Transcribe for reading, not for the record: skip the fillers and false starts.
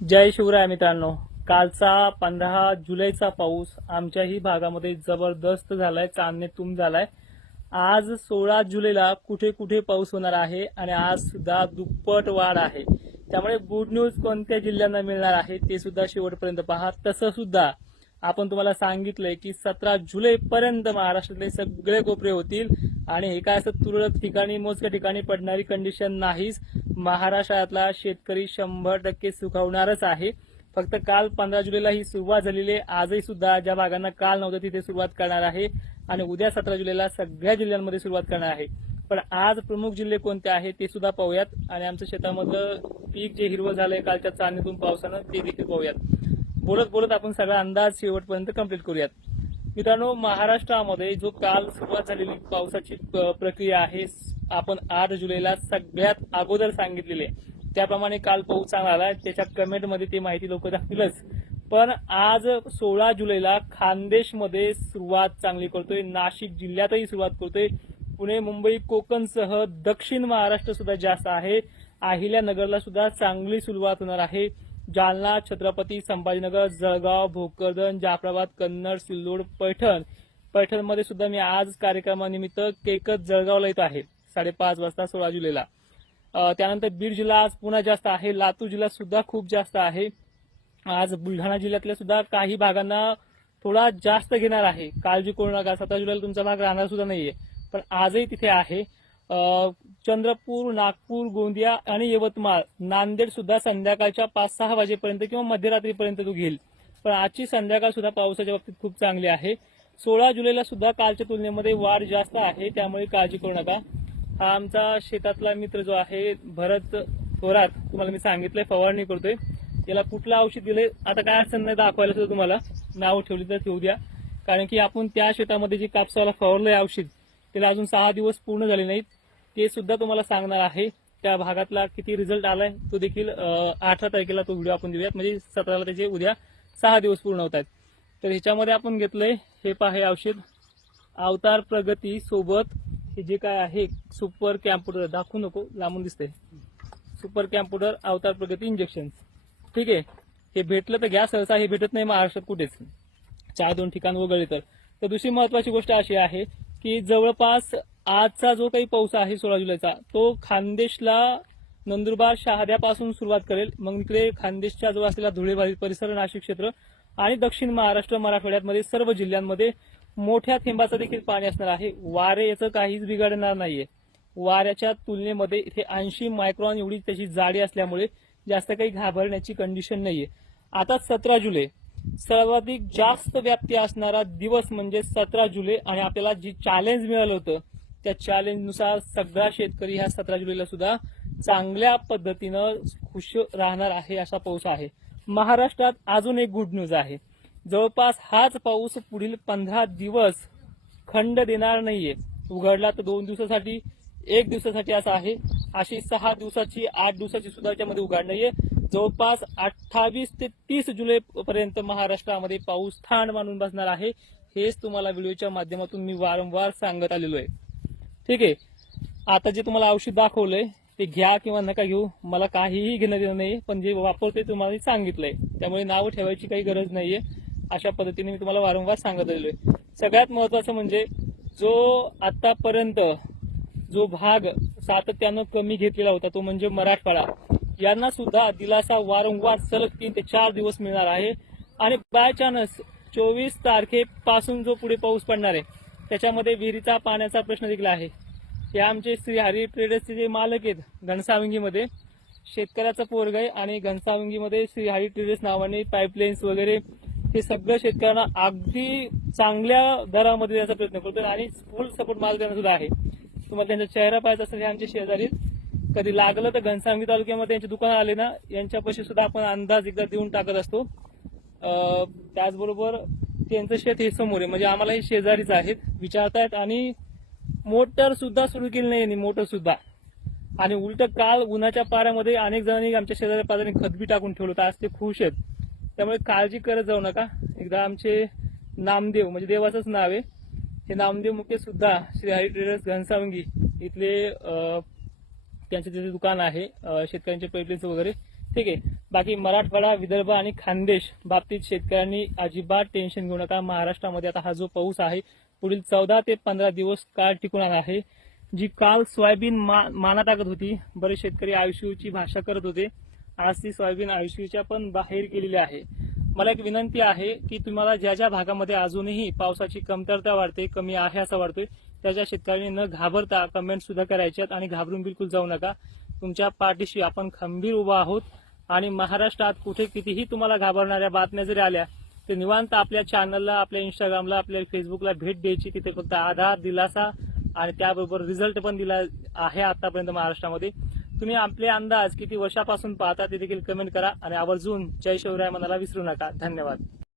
जय शिवराय मित्रांनो. कालचा 15 जुलैचा पाऊस आमच्याही भागामध्ये जबरदस्त झालाय, चांदणेतूम झालाय. आज 16 जुलैला कुठे कुठे पाऊस होणार आहे आणि आज सुद्धा दुप्पट वाढ आहे. त्यामुळे गुड न्यूज कोणत्या जिल्ह्यांना मिळणार आहे ते सुद्धा शेवटपर्यंत पहा. तसं सुद्धा आपण तुम्हाला सांगितलंय की 17 जुलै पर्यंत महाराष्ट्रातले सगळे कोपरे होतील आणि हे काय असं तुरळक ठिकाणी मोजक्या ठिकाणी पडणारी कंडिशन नाहीच. महाराष्ट्रातला शेतकरी 100% सुखावणारच आहे. फक्त काल 15 जुलैला ही सुरुवात झालेली आहे. आजही सुद्धा ज्या भागांना काल नव्हतं तिथे सुरुवात करणार आहे आणि उद्या 17 जुलैला सगळ्या जिल्ह्यांमध्ये सुरुवात करणार आहे. पण आज प्रमुख जिल्हे कोणते आहेत ते सुद्धा पाहूयात आणि आमचं शेतामधलं पीक जे हिरवं झालंय कालच्या चांदणीतून पावसानं ते देखील पाहूयात. बोलत बोलत आपण सगळा अंदाज शेवटपर्यंत कंप्लीट करूयात. मित्रांनो, महाराष्ट्रामध्ये जो काल सुरुवात झालेली पावसाची प्रक्रिया आहे, आपण 8 जुलैला सगळ्यात अगोदर सांगितलेले त्याप्रमाणे काल पाऊस चांगला आला. त्याच्या कमेंटमध्ये ती माहिती लोक दाखतीलच. पण आज 16 जुलैला खानदेशमध्ये सुरुवात चांगली करतोय, नाशिक जिल्ह्यातही सुरुवात करतोय, पुणे मुंबई कोकणसह दक्षिण महाराष्ट्र सुद्धा जास्त आहे. अहिल्यानगरला सुद्धा चांगली सुरुवात होणार आहे. जालना, छत्रपती संभाजीनगर, जळगाव, भोकरदन, जाफराबाद, कन्नड, सिल्लोड, पैठणमध्ये सुद्धा मी आज कार्यक्रमानिमित्त केकत जळगावला येत आहे 5:30 वाजता 16 जुलैला. त्यानंतर बीड जिल्हा आज पुन्हा जास्त आहे. लातूर जिल्हा सुद्धा खूप जास्त आहे. आज बुलढाणा जिल्ह्यातल्या सुद्धा काही भागांना थोडा जास्त घेणार आहे. काळजी करू नका, 17 जुलैला तुमचा भाग राहणार सुद्धा नाहीये, पण आजही तिथे आहे. चंद्रपूर, नागपूर, गोंदिया आणि यवतमाळ, नांदेड सुद्धा संध्याकाळच्या 5-6 वाजेपर्यंत किंवा मध्यरात्रीपर्यंत तो घेईल. पण आजची संध्याकाळ सुद्धा पावसाच्या बाबतीत खूप चांगली आहे. 16 जुलैला सुद्धा कालच्या तुलनेमध्ये वाढ जास्त आहे, त्यामुळे काळजी करू नका. हा आमचा शेतातला मित्र जो आहे भरत थोरात, तुम्हाला मी सांगितलंय फवारणी करतोय. याला कुठलं औषध दिलंय आता काय अडचण नाही, दाखवायला सुद्धा तुम्हाला नाव ठेवली तर ठेवू द्या. कारण की आपण त्या शेतामध्ये जे कापसाला फवारलंय औषध त्याला अजून 6 दिवस पूर्ण झाले नाहीत, ते सुद्धा तुम्हाला सांगणार आहे. त्या भागातला किती रिझल्ट आलाय तो देखील 18 तारखेला तो व्हिडिओ आपण देऊयात, म्हणजे 17ला त्याचे उद्या 6 दिवस पूर्ण होत आहेत. तर ह्याच्यामध्ये आपण घेतलंय हे पहा औषध अवतार प्रगती सोबत हे जे काय आहे सुपर कॅम्प्युटर, दाखवू नको लांबून दिसतंय, सुपर कॅम्प्युटर अवतार प्रगती इंजेक्शन. ठीक आहे, हे भेटलं तर घ्या, सहसा हे भेटत नाही महाराष्ट्रात कुठेच, 4-2 ठिकाण वगळले तर दुसरी महत्वाची गोष्ट अशी आहे की जवळपास आजचा जो काही पाऊस आहे 16 जुलैचा तो खानदेशला नंदुरबार शहाद्यापासून सुरुवात करेल. मग इकडे खानदेशच्या जवळ असलेला धुळे परिसर, नाशिक क्षेत्र आणि दक्षिण महाराष्ट्र, मराठवाड्यामध्ये सर्व जिल्ह्यांमध्ये मोठ्या थेंबाचं देखील पाणी असणार आहे. वारे याचं काहीच बिघडणार नाहीये. वाऱ्याच्या तुलनेमध्ये इथे 80 मायक्रॉन एवढी त्याची जाडी असल्यामुळे जास्त काही घाबरण्याची कंडिशन नाहीये. आता 17 जुलै सर्वाधिक जास्त व्याप्ती असणारा दिवस म्हणजे 17 जुलै आणि आपल्याला जी चॅलेंज मिळालं होतं त्या चॅलेंजनुसार सगळा शेतकरी ह्या 17 जुलैला सुद्धा चांगल्या पद्धतीनं खुश राहणार आहे असा पाऊस आहे. महाराष्ट्रात अजून एक गुड न्यूज आहे. जवळपास हाच पाऊस पुढील 15 दिवस खंड देणार नाहीये. उघडला तर 2 दिवसासाठी, 1 दिवसासाठी असं आहे. अशी 6 दिवसाची, 8 दिवसाची सुद्धा त्यामध्ये उघाड नाहीये. जवळपास 28 ते 30 जुलै पर्यंत महाराष्ट्रामध्ये पाऊस थांड मानून बसणार आहे. हेच तुम्हाला व्हिडिओच्या माध्यमातून मी वारंवार सांगत आलेलो आहे. ठीक आहे, आता जे तुम्हाला औषध दाखवलंय ते घ्या किंवा नका घेऊ, मला काहीही घेणं देणं नाही, पण जे वापरते तुम्हाला सांगितलंय त्यामुळे नाव ठेवायची काही गरज नाहीये. अशा पद्धतीने मी तुम्हाला वारंवार सांगत आलेलो आहे. सगळ्यात महत्वाचं म्हणजे जो आतापर्यंत जो भाग सातत्यानं कमी घेतलेला होता तो म्हणजे मराठवाडा, यांना सुद्धा दिलासा वारंवार सलग 3 ते 4 दिवस मिळणार आहे. आणि बाय चान्स 24 तारखेपासून जो पुढे पाऊस पडणार आहे त्याच्यामध्ये विहिरीचा पाण्याचा प्रश्न देखील आहे. हे आमचे श्री हरी ट्रेडर्सचे जे मालक आहेत घनसावंगीमध्ये, शेतकऱ्याचा पोरग आहे आणि घनसावंगीमध्ये श्री हरी ट्रेडर्स नावाने पाईपलाईन्स वगैरे हे सगळं शेतकऱ्यांना अगदी चांगल्या दरामध्ये द्यायचा प्रयत्न करतो आणि फुल सपोर्ट माल देणं सुद्धा आहे. तुम्हाला त्यांचा चेहरा पाहायचा असेल, हे आमचे शेजारी, कधी लागलं तर घनसावंगी तालुक्यामध्ये यांचे दुकान आले ना यांच्यापाशी सुद्धा आपण अंदाज एकदा देऊन टाकत असतो. त्याचबरोबर त्यांचं शेत हे समोर आहे, म्हणजे आम्हाला हे शेजारीच आहेत, विचारतायत. आणि मोटर सुद्धा सुरू केली नाही, मोटर सुद्धा. आणि उलट काल उन्हाच्या पाऱ्यामध्ये अनेक जणांनी आमच्या शेजारी पाजारी खतबी टाकून ठेवलं होतं, आज ते खुश आहेत. त्यामुळे काळजी करत जाऊ नका. एकदा आमचे नामदेव, म्हणजे देवाचंच नाव आहे, हे नामदेव मुके सुद्धा श्री हरी ट्रेडर्स घनसावंगी इथले त्यांचं तिथे दुकान आहे शेतकऱ्यांचे पाईपलाईन्स वगैरे, ठीक आहे. बाकी मराठवाडा, विदर्भ आणि खानदेश बाबतीत शेतकऱ्यांनी अजिबात टेन्शन घेऊ नका. महाराष्ट्रामध्ये आता हा जो पाऊस आहे पुढील 14 ते 15 दिवस काळ टिकणार आहे. जी काल सोयाबीन माना टाकत होती, बरेच शेतकरी आयुष्याची भाषा करत होते, आज ती सोयाबीन आयुष्याच्या पण बाहेर गेलेली आहे. मला एक विनंती आहे की तुम्हाला ज्या ज्या भागामध्ये अजूनही पावसाची कमतरता वाढते, कमी आहे असं वाटतोय, त्याच्या शेतकऱ्यांनी न घाबरता कमेंट सुद्धा करायच्यात आणि घाबरून बिलकुल जाऊ नका. तुमच्या पाठीशी आपण खंबीर उभा आहोत आणि महाराष्ट्रात कुठे कितीही तुम्हाला घाबरणाऱ्या बातम्या जरी आल्या तर निवांत आपल्या चॅनलला, आपल्या इंस्टाग्रामला, आपल्या फेसबुकला भेट द्यायची. तिथे फक्त आधार, दिलासा आणि त्याबरोबर रिझल्ट पण दिला आहे आतापर्यंत महाराष्ट्रामध्ये. तुम्ही आपले अंदाज किती वर्षापासून पाहता ते देखील कमेंट करा आणि आवर्जून जय शिवराय म्हणायला विसरू नका. धन्यवाद.